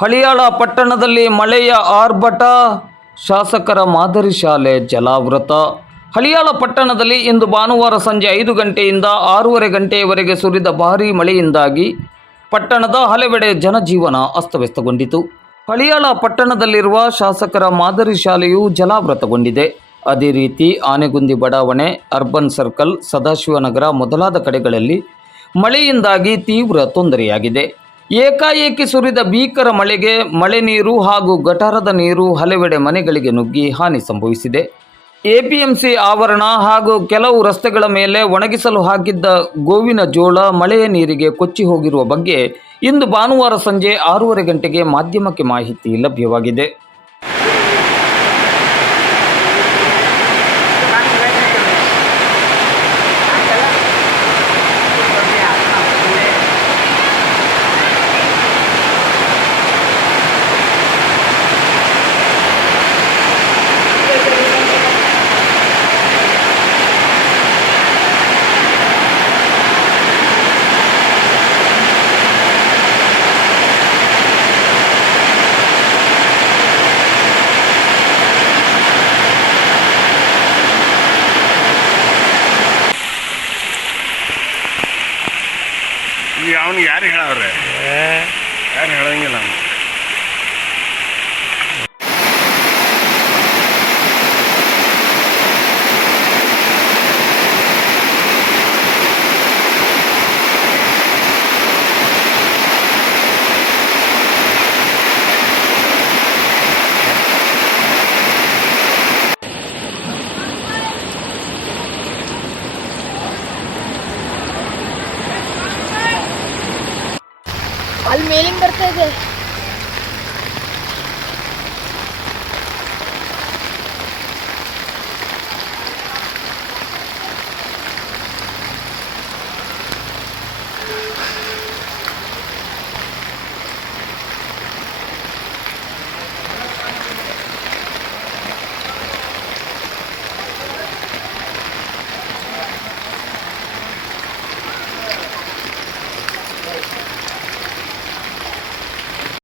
ಹಳಿಯಾಳ ಪಟ್ಟಣದಲ್ಲಿ ಮಳೆಯ ಆರ್ಭಟ. ಶಾಸಕರ ಮಾದರಿ ಶಾಲೆ ಜಲಾವೃತ. ಹಳಿಯಾಳ ಪಟ್ಟಣದಲ್ಲಿ ಇಂದು ಭಾನುವಾರ ಸಂಜೆ ಐದು ಗಂಟೆಯಿಂದ ಆರೂವರೆ ಗಂಟೆಯವರೆಗೆ ಸುರಿದ ಭಾರೀ ಮಳೆಯಿಂದಾಗಿ ಪಟ್ಟಣದ ಹಲವೆಡೆ ಜನಜೀವನ ಅಸ್ತವ್ಯಸ್ತಗೊಂಡಿತು. ಹಳಿಯಾಳ ಪಟ್ಟಣದಲ್ಲಿರುವ ಶಾಸಕರ ಮಾದರಿ ಶಾಲೆಯು ಜಲಾವೃತಗೊಂಡಿದೆ. ಅದೇ ರೀತಿ ಆನೆಗುಂದಿ ಬಡಾವಣೆ, ಅರ್ಬನ್ ಸರ್ಕಲ್, ಸದಾಶಿವನಗರ ಮೊದಲಾದ ಕಡೆಗಳಲ್ಲಿ ಮಳೆಯಿಂದಾಗಿ ತೀವ್ರ ತೊಂದರೆಯಾಗಿದೆ. ಏಕಾಏಕಿ ಸುರಿದ ಭೀಕರ ಮಳೆಗೆ ಮಳೆ ನೀರು ಹಾಗೂ ಗಟಾರದ ನೀರು ಹಲವೆಡೆ ಮನೆಗಳಿಗೆ ನುಗ್ಗಿ ಹಾನಿ ಸಂಭವಿಸಿದೆ. ಎಪಿಎಂಸಿ ಆವರಣ ಹಾಗೂ ಕೆಲವು ರಸ್ತೆಗಳ ಮೇಲೆ ಒಣಗಿಸಲು ಹಾಕಿದ್ದ ಗೋವಿನ ಜೋಳ ಮಳೆಯ ನೀರಿಗೆ ಕೊಚ್ಚಿ ಹೋಗಿರುವ ಬಗ್ಗೆ ಇಂದು ಭಾನುವಾರ ಸಂಜೆ ಆರೂವರೆ ಗಂಟೆಗೆ ಮಾಧ್ಯಮಕ್ಕೆ ಮಾಹಿತಿ ಲಭ್ಯವಾಗಿದೆ. ಈಗ ಅವ್ನಿಗೆ ಯಾರು ಹೇಳವ್ರೆ? ಯಾರು ಅವ್ನು ಅಲ್ಲಿ ಮೇಲಿಂದ ಬರ್ತದೆ